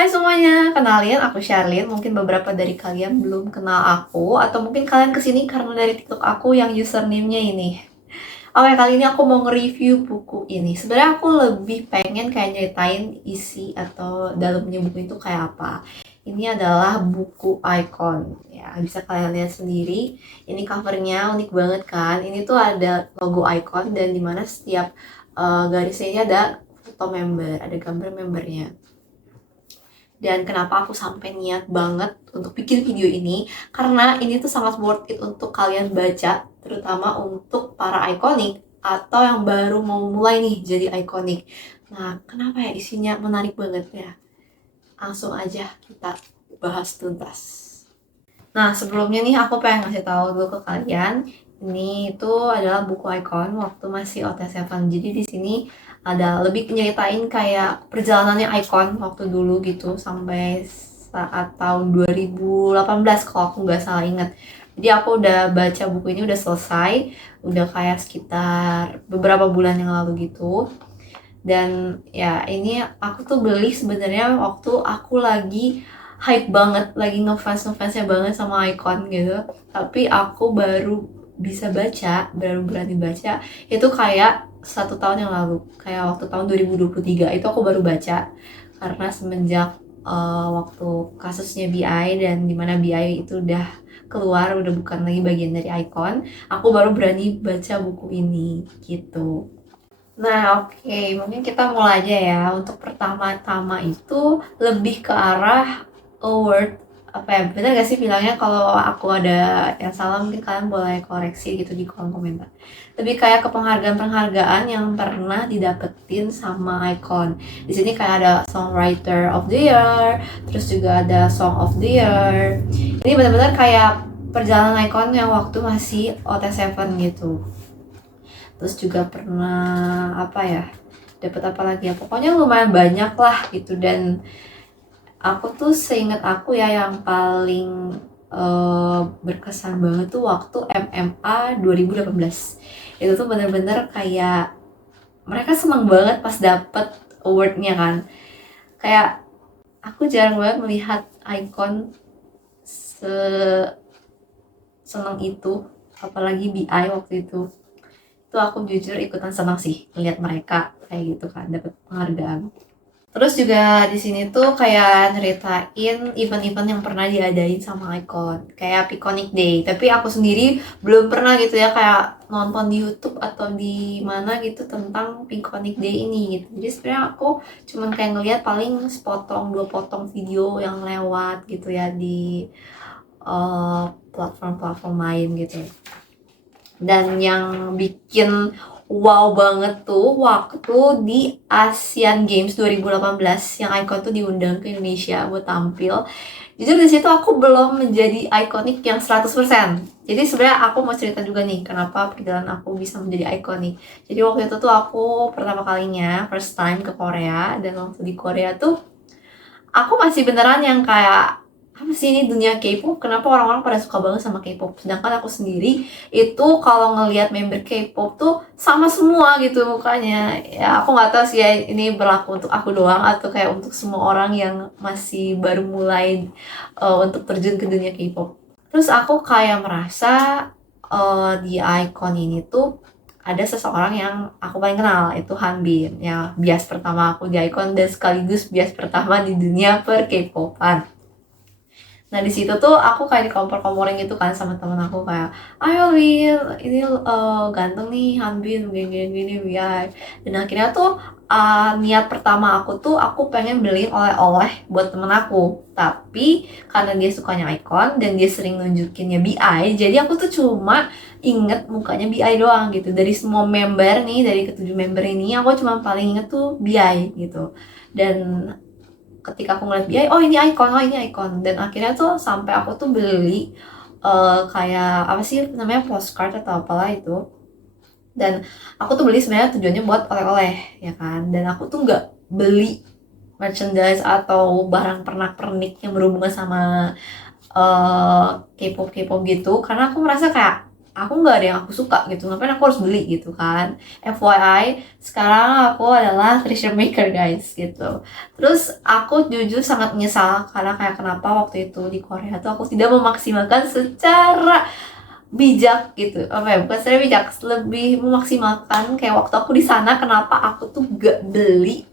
Hai semuanya, kenalin aku Sharlyn. Mungkin beberapa dari kalian belum kenal aku, atau mungkin kalian kesini karena dari TikTok aku yang username-nya ini. Oke, kali ini aku mau nge-review buku ini. Sebenarnya aku lebih pengen kayak nyeritain isi atau dalamnya buku itu kayak apa. Ini adalah buku Icon. Ya, bisa kalian lihat sendiri. Ini covernya unik banget kan. Ini tuh ada logo Icon dan dimana setiap garisnya ini ada foto member, ada gambar membernya. Dan kenapa aku sampai niat banget untuk bikin video ini, karena ini tuh sangat worth it untuk kalian baca, terutama untuk para ikonik atau yang baru mau mulai nih jadi ikonik. Nah, kenapa ya isinya menarik banget ya? Langsung aja kita bahas tuntas. Nah, sebelumnya nih aku pengen ngasih tahu dulu ke kalian, ini itu adalah buku Icon waktu masih OT7. Jadi di sini ada lebih nyeritain kayak perjalanannya Icon waktu dulu gitu sampai saat tahun 2018 kalau aku nggak salah ingat. Jadi aku udah baca buku ini udah selesai, udah kayak sekitar beberapa bulan yang lalu gitu. Dan ya ini aku tuh beli sebenarnya waktu aku lagi hype banget, lagi ngefansnya banget sama Icon gitu. Tapi aku baru bisa baca, baru berani baca itu kayak 1 tahun yang lalu, kayak waktu tahun 2023 itu aku baru baca karena semenjak waktu kasusnya BI dan dimana BI itu udah keluar, udah bukan lagi bagian dari Icon, aku baru berani baca buku ini gitu. Nah, oke, mungkin kita mulai aja ya. Untuk pertama-tama itu lebih ke arah award, apa ya? Bener gak sih bilangnya? Kalau aku ada yang salah mungkin kalian boleh koreksi gitu di kolom komentar. Lebih kayak ke penghargaan-penghargaan yang pernah didapetin sama Icon. Di sini kayak ada Songwriter of the Year, terus juga ada Song of the Year. Ini benar-benar kayak perjalanan Icon yang waktu masih OT7 gitu. Terus juga pernah apa ya, dapat apa lagi ya, pokoknya lumayan banyak lah gitu. Dan aku tuh seingat aku ya yang paling berkesan banget tuh waktu MMA 2018. Itu tuh bener-bener kayak mereka seneng banget pas dapet awardnya kan. Kayak aku jarang banget melihat Icon seneng itu, apalagi BI waktu itu aku jujur ikutan senang sih lihat mereka kayak gitu kan dapat penghargaan. Terus juga di sini tuh kayak nyeritain event-event yang pernah diadain sama Icon kayak Piconic Day, tapi aku sendiri belum pernah gitu ya kayak nonton di YouTube atau di mana gitu tentang Piconic Day ini gitu. Jadi sebenarnya aku cuman kayak ngeliat paling sepotong dua potong video yang lewat gitu ya di platform-platform lain gitu. Dan yang bikin wow banget tuh waktu di Asian Games 2018 yang Icon tuh diundang ke Indonesia buat tampil. Jujur di situ aku belum menjadi ikonik yang 100%. Jadi sebenarnya aku mau cerita juga nih kenapa perjalanan aku bisa menjadi ikonik. Jadi waktu itu tuh aku pertama kalinya first time ke Korea, dan waktu di Korea tuh aku masih beneran yang kayak apa sih ini dunia K-pop, kenapa orang-orang pada suka banget sama K-pop, sedangkan aku sendiri itu kalau ngelihat member K-pop tuh sama semua gitu mukanya. Ya aku nggak tahu sih ya ini berlaku untuk aku doang atau kayak untuk semua orang yang masih baru mulai untuk terjun ke dunia K-pop. Terus aku kayak merasa di Icon ini tuh ada seseorang yang aku paling kenal, itu Hanbin, ya bias pertama aku di Icon dan sekaligus bias pertama di dunia per K-popan. Nah di situ tuh aku kayak dikompor-komporin gitu kan sama temen aku kayak, ayo Lin, ini ganteng nih Hanbin, gini-gini biar. Dan akhirnya tuh niat pertama aku tuh aku pengen beliin oleh-oleh buat temen aku. Tapi karena dia sukanya Icon dan dia sering nunjukinnya BI, jadi aku tuh cuma inget mukanya BI doang gitu. Dari semua member nih, dari ketujuh member ini, aku cuma paling inget tuh BI gitu. Dan ketika aku ngeliat BI, oh ini Icon, oh ini Icon. Dan akhirnya tuh sampai aku tuh beli kayak apa sih namanya, postcard atau apalah itu. Dan aku tuh beli sebenarnya tujuannya buat oleh-oleh ya kan. Dan aku tuh nggak beli merchandise atau barang pernak-pernik yang berhubungan sama K-pop gitu, karena aku merasa kayak aku nggak ada yang aku suka gitu, ngapain aku harus beli gitu kan. FYI, sekarang aku adalah treasure maker guys gitu. Terus aku jujur sangat menyesal karena kayak kenapa waktu itu di Korea tuh aku tidak memaksimalkan secara bijak gitu, apa ya, bukan secara bijak, lebih memaksimalkan kayak waktu aku di sana, kenapa aku tuh gak beli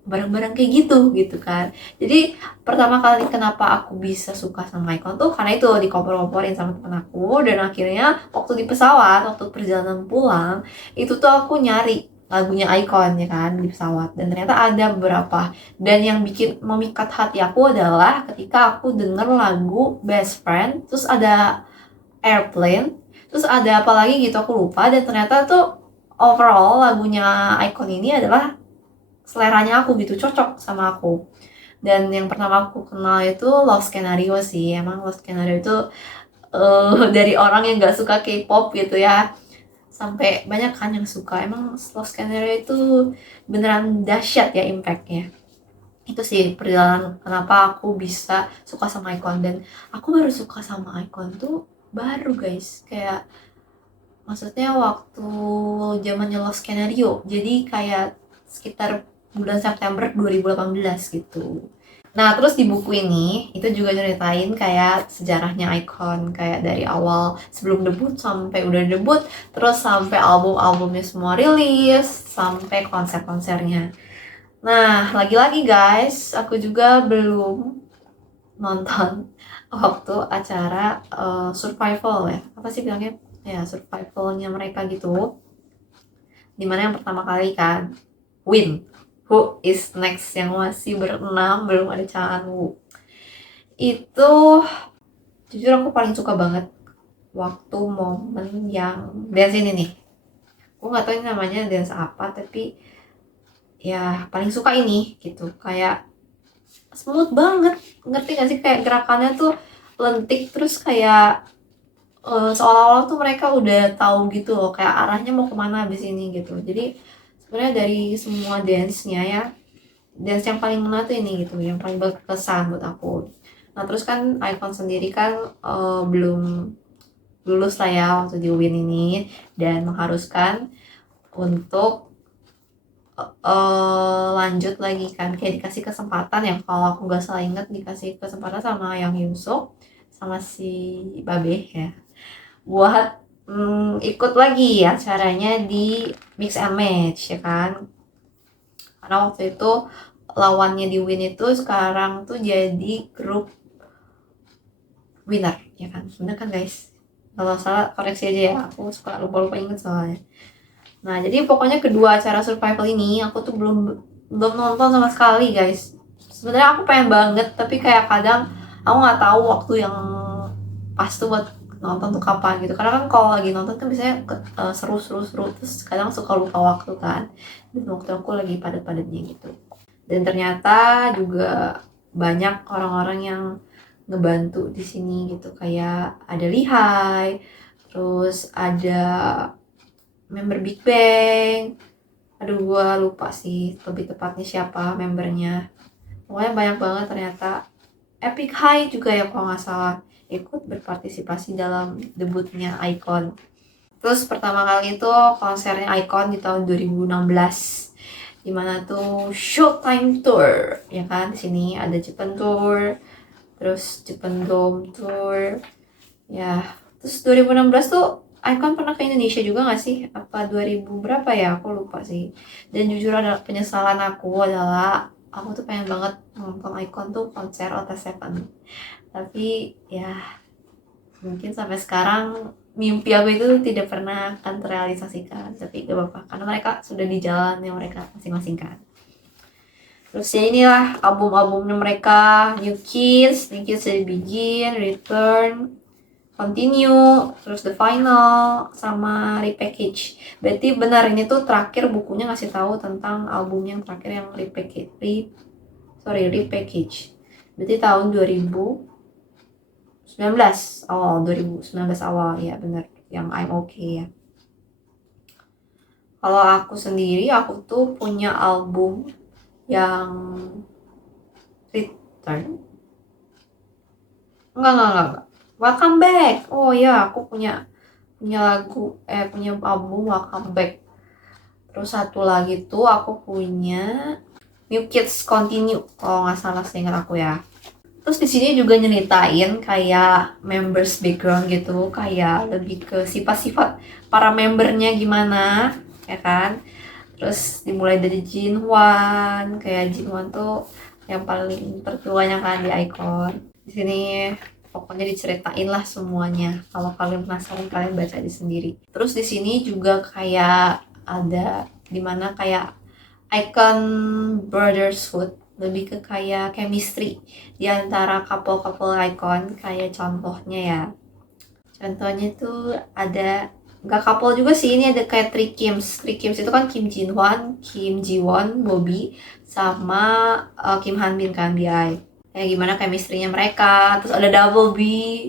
barang-barang kayak gitu kan. Jadi pertama kali kenapa aku bisa suka sama Icon tuh karena itu dikompor-komporin sama temen aku, dan akhirnya waktu di pesawat, waktu perjalanan pulang itu tuh aku nyari lagunya Icon ya kan di pesawat, dan ternyata ada beberapa, dan yang bikin memikat hati aku adalah ketika aku denger lagu Best Friend, terus ada Airplane, terus ada apa lagi gitu aku lupa, dan ternyata tuh overall lagunya Icon ini adalah seleranya aku gitu, cocok sama aku. Dan yang pertama aku kenal itu Love Scenario sih. Emang Love Scenario itu dari orang yang gak suka K-pop gitu ya, sampai banyak kan yang suka. Emang Love Scenario itu beneran dahsyat ya impactnya. Itu sih perjalanan kenapa aku bisa suka sama Icon. Dan aku baru suka sama Icon tuh baru guys, kayak maksudnya waktu zamannya Love Scenario, jadi kayak sekitar bulan September 2018 gitu. Nah, terus di buku ini itu juga ceritain kayak sejarahnya Icon, kayak dari awal sebelum debut sampai udah debut, terus sampai album-albumnya semua rilis, sampai konser-konsernya. Nah, lagi-lagi guys, aku juga belum nonton waktu acara survival ya. Apa sih bilangnya? Ya, survivalnya mereka gitu. Dimana yang pertama kali kan, Win, Who is Next, yang masih berenam, belum ada Chanwoo. Itu jujur aku paling suka banget waktu momen yang dance ini nih. Aku nggak tahu ini namanya dance apa, tapi ya paling suka ini gitu. Kayak smooth banget, ngerti gak sih, kayak gerakannya tuh lentik, terus kayak seolah-olah tuh mereka udah tahu gitu loh, kayak arahnya mau kemana abis ini gitu. Jadi sebenarnya dari semua dance-nya ya, dance yang paling ngena tuh ini gitu, yang paling berkesan buat aku. Nah terus kan Icon sendiri kan belum lulus lah ya waktu di UIN ini, dan mengharuskan untuk lanjut lagi kan, kayak dikasih kesempatan ya, kalau aku nggak salah inget dikasih kesempatan sama yang Yusuf sama si Babe ya, buat ikut lagi ya caranya di mix and match ya kan. Karena waktu itu lawannya di Win itu sekarang tuh jadi grup winner ya kan, bener kan guys, kalau salah koreksi aja ya, aku suka lupa-lupa inget soalnya. Nah jadi pokoknya kedua acara survival ini aku tuh belum nonton sama sekali guys. Sebenarnya aku pengen banget, tapi kayak kadang aku nggak tahu waktu yang pas tuh buat nonton tuh kapan gitu. Karena kan kalau lagi nonton kan biasanya seru terus kadang suka lupa waktu kan. Dan waktu aku lagi padat-padatnya gitu. Dan ternyata juga banyak orang-orang yang ngebantu di sini gitu, kayak ada Lihai, terus ada member Big Bang. Aduh gua lupa sih lebih tepatnya siapa membernya. Pokoknya banyak banget ternyata. Epic High juga ya kalau nggak salah ikut berpartisipasi dalam debutnya Icon. Terus pertama kali itu konsernya Icon di tahun 2016, dimana tuh Showtime Tour ya kan. Di sini ada Japan Tour, terus Japan Dome Tour ya. Terus 2016 tuh Icon pernah ke Indonesia juga gak sih? Apa 2000 berapa ya? Aku lupa sih. Dan jujur adalah penyesalan aku adalah aku tuh pengen banget nonton Icon tuh konser OT7. Tapi ya mungkin sampai sekarang mimpi aku itu tidak pernah akan terrealisasikan. Tapi gak apa-apa, karena mereka sudah di jalan yang mereka masing-masing kan. Terus ya inilah album-albumnya mereka, New Kids dari Begin, Return, Continue, terus The Final, sama Repackage. Berarti benar ini tuh terakhir bukunya ngasih tahu tentang album yang terakhir yang Repackage. Berarti tahun 2019 awal ya, benar, yang I'm Okay ya. Kalau aku sendiri, aku tuh punya album yang Return. Enggak. Welcome Back. Oh ya, aku punya punya album Welcome Back. Terus satu lagi tuh aku punya New Kids Continue kalau nggak salah seingat aku ya. Terus di sini juga nyeritain kayak members background gitu, kayak lebih ke sifat-sifat para membernya gimana, ya kan? Terus dimulai dari Jinhwan, kayak Jinhwan tuh yang paling tertuanya kan di Icon. Di sini pokoknya diceritain lah semuanya. Kalau kalian penasaran kalian baca aja sendiri. Terus di sini juga kayak ada dimana kayak Icon Brothershood, lebih ke kayak chemistry di antara couple-couple Icon, kayak contohnya ya. Contohnya tuh ada nggak couple juga sih, ini ada kayak three Kims. Three Kims itu kan Kim Jin Hwan, Kim Ji Won, Bobby, sama Kim Han Bin kan BI. Kayak gimana chemistry-nya mereka. Terus ada Double B,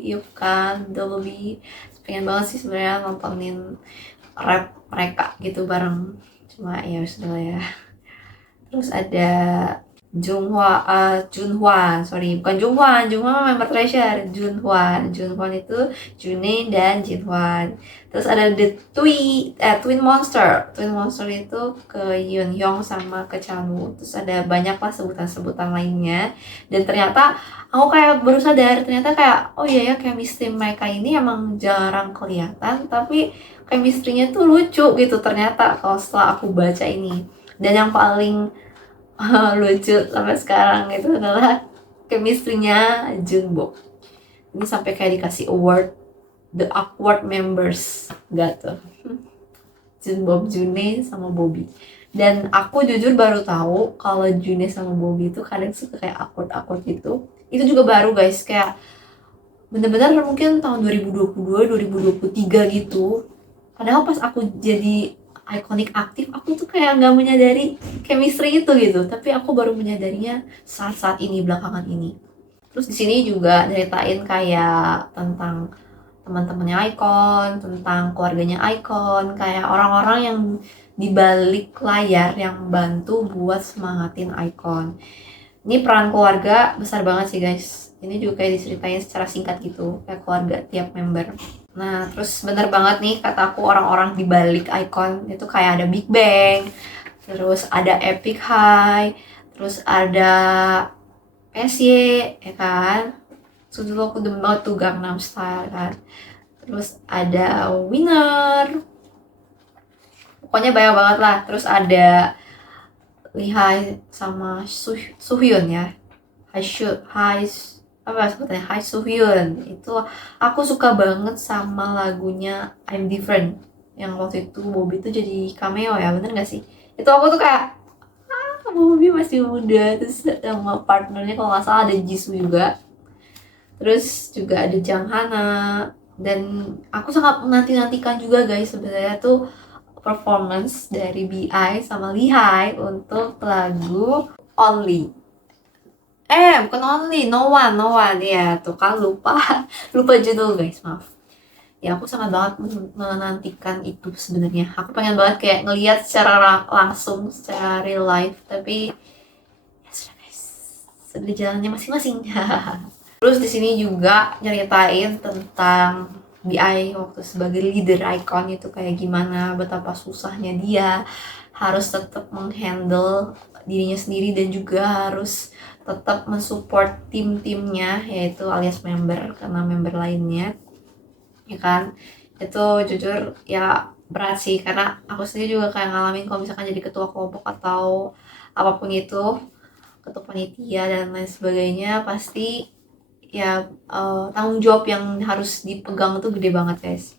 yuk kan, Double B. Pengen banget sih sebenarnya nontonin rap mereka gitu bareng. Cuma ya sudah ya. Terus ada Junhwan, sorry, bukan Junhwan member Treasure, Junhwan itu June dan Jinhwan. Terus ada the Twin Monster itu ke Yoon Hyung sama ke Chanwoo. Terus ada banyak lah sebutan-sebutan lainnya. Dan ternyata aku kayak baru sadar, ternyata kayak oh iya ya chemistry mereka ini emang jarang kelihatan, tapi chemistry-nya tuh lucu gitu ternyata kalau setelah aku baca ini. Dan yang paling lucu sampai sekarang itu adalah chemistry-nya Junbo. Ini sampai kayak dikasih award the awkward members gitu. Junbo, June sama Bobby. Dan aku jujur baru tahu kalau June sama Bobby itu kadang suka kayak awkward gitu. Itu juga baru guys, kayak bener-bener mungkin tahun 2022 2023 gitu. Padahal pas aku jadi ikonik aktif, aku tuh kayak nggak menyadari chemistry itu gitu, tapi aku baru menyadarinya saat-saat ini, belakangan ini. Terus di sini juga ceritain kayak tentang teman-temannya Icon, tentang keluarganya Icon, kayak orang-orang yang di balik layar yang bantu buat semangatin Icon. Ini peran keluarga besar banget sih guys. Ini juga kayak diceritain secara singkat gitu, kayak keluarga tiap member. Nah, terus bener banget nih kataku, orang-orang di balik Icon itu kayak ada Big Bang, terus ada Epic High, terus ada PSY, ya kan? So, dulu aku demen banget tuh Gangnam Style kan. Terus ada Winner, pokoknya banyak banget lah. Terus ada Lihai sama Suhyun ya. Hai apa sebetulnya Hai Suhyun itu aku suka banget sama lagunya I'm Different yang waktu itu Bobby itu jadi cameo ya, bener gak sih? Itu aku tuh kayak Bobby masih muda, terus sama partnernya kalau nggak salah ada Jisoo juga, terus juga ada Jang Hana. Dan aku sangat menanti-nantikan juga guys sebenarnya tuh performance dari BI sama Lihai untuk lagu Only. Bukan Only, No One ya, tuh kan lupa lupa judul guys, maaf. Ya aku sangat banget menantikan itu sebenarnya. Aku pengen banget kayak ngelihat secara langsung, secara real life, tapi ya sudah guys, sudah jalannya masing-masing. Terus di sini juga nyeritain tentang BI waktu sebagai leader Icon itu kayak gimana, betapa susahnya dia harus tetap menghandle dirinya sendiri dan juga harus tetap mensupport tim-timnya, yaitu alias member karena member lainnya, ya kan. Itu jujur ya berat sih, karena aku sendiri juga kayak ngalamin kalau misalkan jadi ketua kelompok atau apapun itu, ketua panitia dan lain sebagainya, pasti ya tanggung jawab yang harus dipegang itu gede banget guys.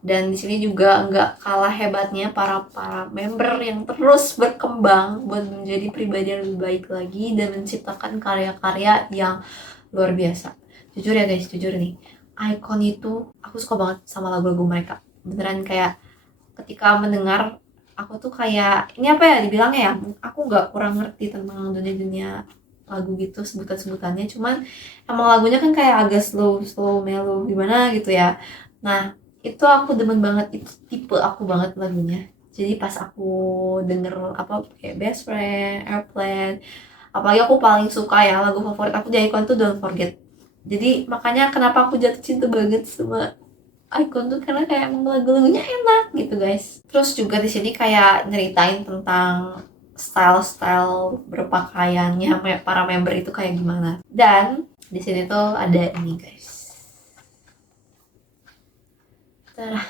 Dan di sini juga nggak kalah hebatnya para member yang terus berkembang buat menjadi pribadi yang lebih baik lagi dan menciptakan karya-karya yang luar biasa. Jujur ya guys, jujur nih, Icon itu aku suka banget sama lagu-lagu mereka. Beneran kayak ketika mendengar, aku tuh kayak ini apa ya dibilangnya ya, aku nggak kurang ngerti tentang dunia lagu gitu sebutan-sebutannya, cuman emang lagunya kan kayak agak slow mellow gimana gitu ya. Nah, itu aku demen banget, itu tipe aku banget lagunya. Jadi pas aku denger apa kayak Best Friend, Airplane, apalagi aku paling suka ya lagu favorit aku di Icon tuh Don't Forget. Jadi makanya kenapa aku jatuh cinta banget sama Icon tuh karena kayak emang lagu-lagunya enak gitu guys. Terus juga di sini kayak nyeritain tentang style-style berpakaiannya para member itu kayak gimana. Dan di sini tuh ada ini guys. Cara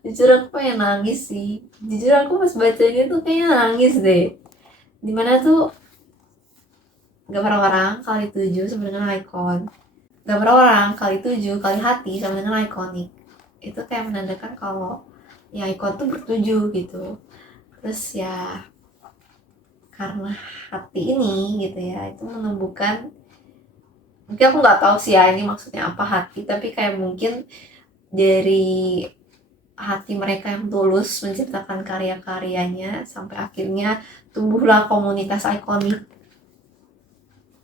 jujur aku pengen nangis sih. Jujur aku pas bacanya tuh kayaknya nangis deh. Dimana tuh gambar orang kali 7 sama dengan icon. Gambar orang kali 7 kali hati sama dengan iconic. Itu kayak menandakan kalau ya icon tuh bertujuh gitu. Terus ya karena hati ini gitu ya, itu menumbuhkan, mungkin aku nggak tahu sih ya ini maksudnya apa hati, tapi kayak mungkin dari hati mereka yang tulus menciptakan karya-karyanya sampai akhirnya tumbuhlah komunitas ikonik.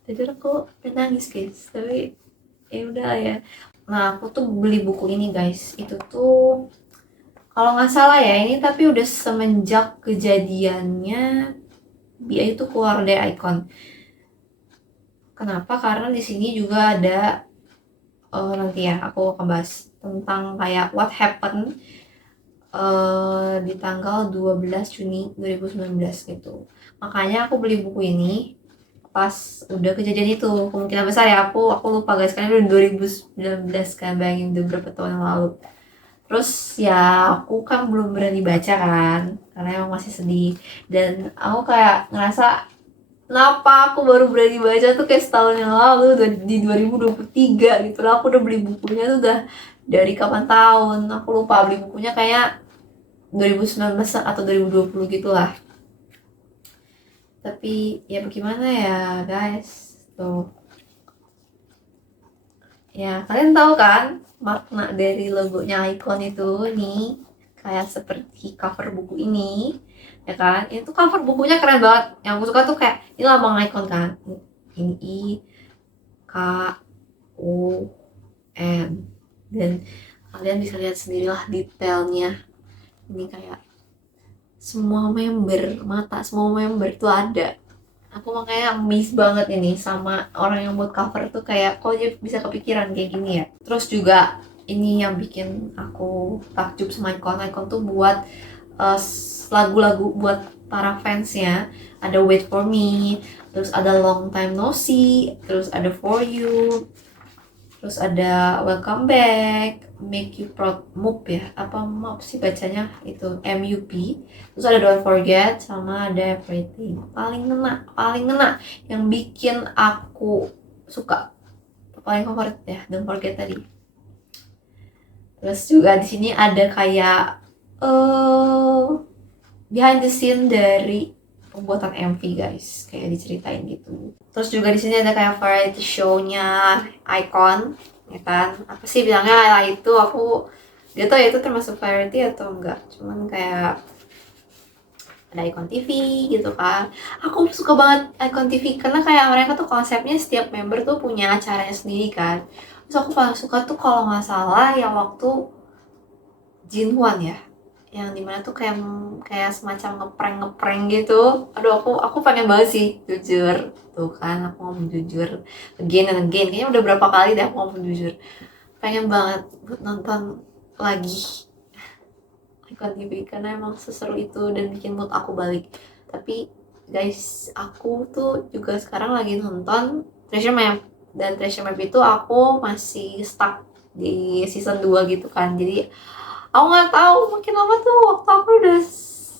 Jadi aku nangis guys, tapi ya udah ya. Nah aku tuh beli buku ini guys, itu tuh kalau nggak salah ya ini, tapi udah semenjak kejadiannya BI itu keluar dari Icon. Kenapa? Karena di sini juga ada nanti ya aku akan bahas tentang kayak what happened di tanggal 12 Juni 2019 gitu. Makanya aku beli buku ini pas udah kejadian itu. Kemungkinan besar ya, aku lupa guys, karena udah 2019 kan, bayangin udah berapa tahun yang lalu. Terus ya aku kan belum berani baca kan, karena emang masih sedih. Dan aku kayak ngerasa, kenapa aku baru berani baca tuh kayak setahun yang lalu, udah di 2023 gitu lah. Aku udah beli bukunya tuh udah dari kapan tahun, aku lupa, beli bukunya kayak 2019 atau 2020 gitu lah. Tapi ya bagaimana ya guys, tuh ya kalian tahu kan makna dari logonya Icon itu nih, kayak seperti cover buku ini ya kan. Itu cover bukunya keren banget, yang aku suka tuh kayak ini lambang Icon kan, ini IKON, dan kalian bisa lihat sendirilah detailnya. Ini kayak semua member tuh ada. Aku makanya miss banget ini sama orang yang buat cover tuh, kayak kok dia bisa kepikiran kayak gini ya. Terus juga ini yang bikin aku takjub sama Icon tuh buat lagu-lagu buat para fansnya. Ada Wait For Me, terus ada Long Time No See, terus ada For You, terus ada Welcome Back, Make You Proud, MUP ya, apa MUP sih bacanya itu, MUP. Terus ada Don't Forget, sama ada Everything. Paling ngena yang bikin aku suka, paling favorit ya Don't Forget tadi. Terus juga di sini ada kayak behind the scene dari pembuatan MV guys, kayak diceritain gitu. Terus juga di sini ada kayak variety show-nya Icon, ya kan? Apa sih bilangnya lah itu, aku gak tau ya itu termasuk variety atau enggak. Cuman kayak ada Icon TV gitu kan. Aku suka banget Icon TV karena kayak mereka tuh konsepnya setiap member tuh punya acaranya sendiri kan. Terus aku paling suka tuh kalau nggak salah yang waktu Jinhwan ya, yang dimana tuh kayak semacam ngeprank gitu. Aduh aku pengen banget sih jujur, tuh kan aku ngomong jujur again and again, kayaknya udah berapa kali deh aku ngomong jujur, pengen banget buat nonton lagi Icon TV karena emang seseru itu dan bikin mood aku balik. Tapi guys, aku tuh juga sekarang lagi nonton Treasure Map, dan Treasure Map itu aku masih stuck di season 2 gitu kan. Jadi aku nggak tahu, makin lama tuh waktu aku udah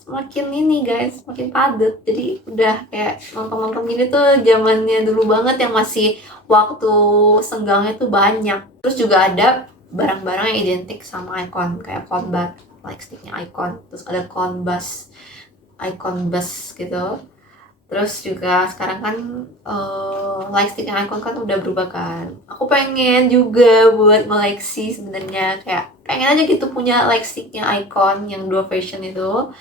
makin ini guys, makin padat. Jadi udah kayak nonton gini tuh zamannya dulu banget, yang masih waktu senggangnya tuh banyak. Terus juga ada barang-barang yang identik sama Icon, kayak combat lightsticknya Icon, terus ada Icon bus gitu. Terus juga sekarang kan lightsticknya Icon kan udah berubah kan. Aku pengen juga buat koleksi sebenarnya, kayak pengen aja gitu punya lightsticknya Icon yang dua version itu,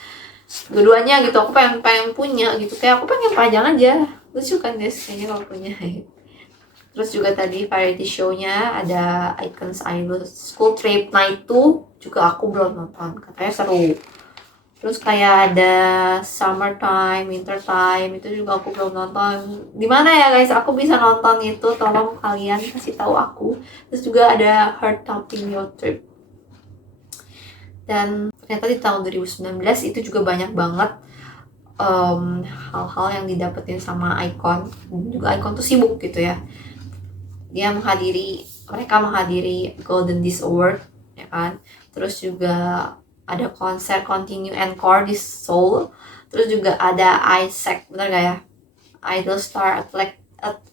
dua-duanya gitu. Aku pengen punya gitu, kayak aku pengen pajang aja, lucu kan guys kayaknya kalau punya. Terus juga tadi variety show-nya ada Icons Idol School Trip Night 2 juga aku belum nonton, katanya seru. Terus kayak ada summertime, wintertime, itu juga aku belum nonton. Di mana ya guys? Aku bisa nonton itu, tolong kalian kasih tahu aku. Terus juga ada Heart Topping Your Trip. Dan ternyata di tahun 2019 itu juga banyak banget hal-hal yang didapetin sama Icon. Juga Icon tuh sibuk gitu ya. Mereka menghadiri Golden Disc Award, ya kan. Terus juga ada konser Continue Encore di Seoul. Terus juga ada ISEC, bener gak ya? Idol Star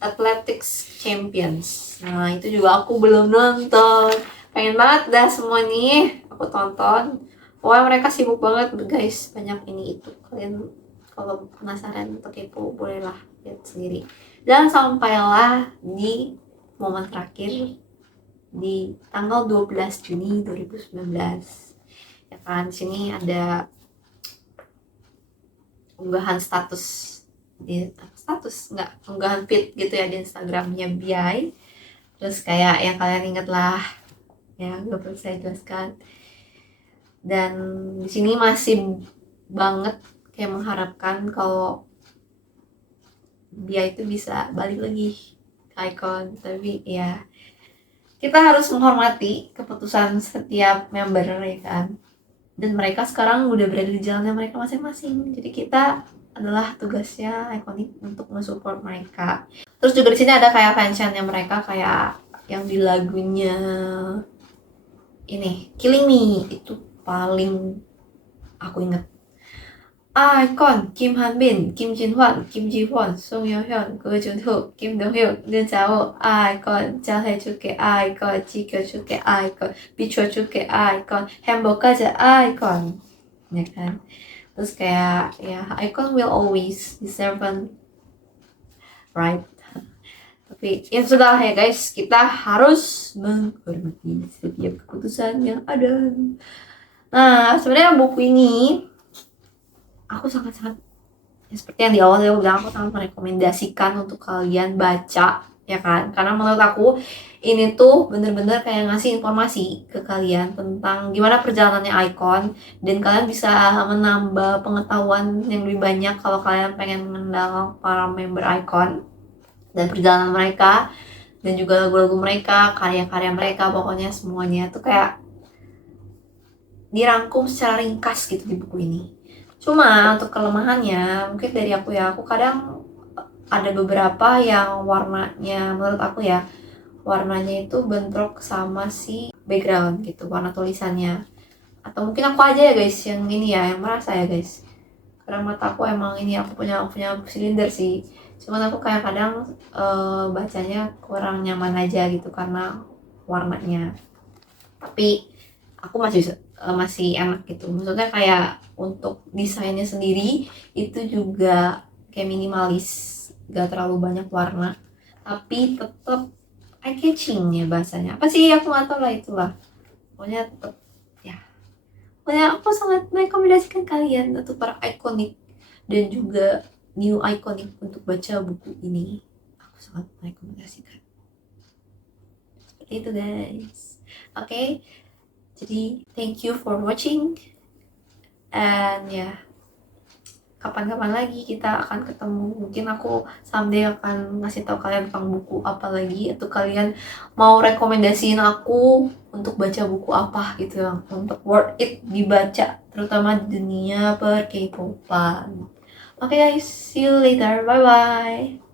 Athletics Champions. Nah itu juga aku belum nonton. Pengen banget dah semua nih aku tonton. Pokoknya mereka sibuk banget guys, banyak ini itu. Kalian kalau penasaran atau kepo bolehlah lihat sendiri. Dan sampailah di momen terakhir di tanggal 12 Juni 2019. Ya kan, di sini ada unggahan unggahan feed gitu ya di Instagramnya BI. Terus kayak yang kalian inget lah, ya gak perlu saya jelaskan. Dan di sini masih banget kayak mengharapkan kalau BI itu bisa balik lagi ke Icon. Tapi ya kita harus menghormati keputusan setiap member ya kan. Dan mereka sekarang udah berada di jalannya mereka masing-masing. Jadi kita adalah tugasnya Iconic untuk mensupport mereka. Terus juga di sini ada kayak fansign-nya mereka, kayak yang di lagunya ini Killing Me, itu paling aku inget. Icon, Kim Hanbin, Kim Jinhwan, Kim Jiwon, Song Yeon, Go Junho, Kim Donghyuk, Lee Jao, Icon, 잘해줄게, Icon, 지켜줄게, Icon, 비춰줄게, Icon, 행복하자, Icon. Ya kan? Terus kayak ya Icon will always be servant, right? Tapi ya sudah ya guys, kita harus menghormati setiap keputusan yang ada. Nah sebenarnya buku ini aku sangat-sangat ya, seperti yang di awal saya bilang, aku sangat merekomendasikan untuk kalian baca ya kan, karena menurut aku ini tuh bener-bener kayak ngasih informasi ke kalian tentang gimana perjalanannya Icon, dan kalian bisa menambah pengetahuan yang lebih banyak kalau kalian pengen mengenal para member Icon dan perjalanan mereka, dan juga lagu-lagu mereka, karya-karya mereka, pokoknya semuanya tuh kayak dirangkum secara ringkas gitu di buku ini. Cuma untuk kelemahannya mungkin dari aku ya, aku kadang ada beberapa yang warnanya menurut aku ya, warnanya itu bentrok sama si background gitu, warna tulisannya. Atau mungkin aku aja ya guys yang ini ya, yang merasa ya guys, karena mata aku emang ini, aku punya silinder sih. Cuman aku kayak kadang bacanya kurang nyaman aja gitu karena warnanya. Tapi aku masih enak gitu, maksudnya kayak untuk desainnya sendiri itu juga kayak minimalis, gak terlalu banyak warna tapi tetap eye catching ya bahasanya, apa sih aku nggak tahu lah, itulah pokoknya tetap ya. Pokoknya aku sangat merekomendasikan kalian untuk para ikonik dan juga new ikonik untuk baca buku ini. Aku sangat merekomendasikan. Seperti itu guys. Oke, jadi thank you for watching, and ya kapan-kapan lagi kita akan ketemu. Mungkin aku someday akan ngasih tahu kalian tentang buku apa lagi, atau kalian mau rekomendasiin aku untuk baca buku apa gitu yang untuk worth it dibaca, terutama di dunia per K-popan. Oke guys, see you later, bye bye.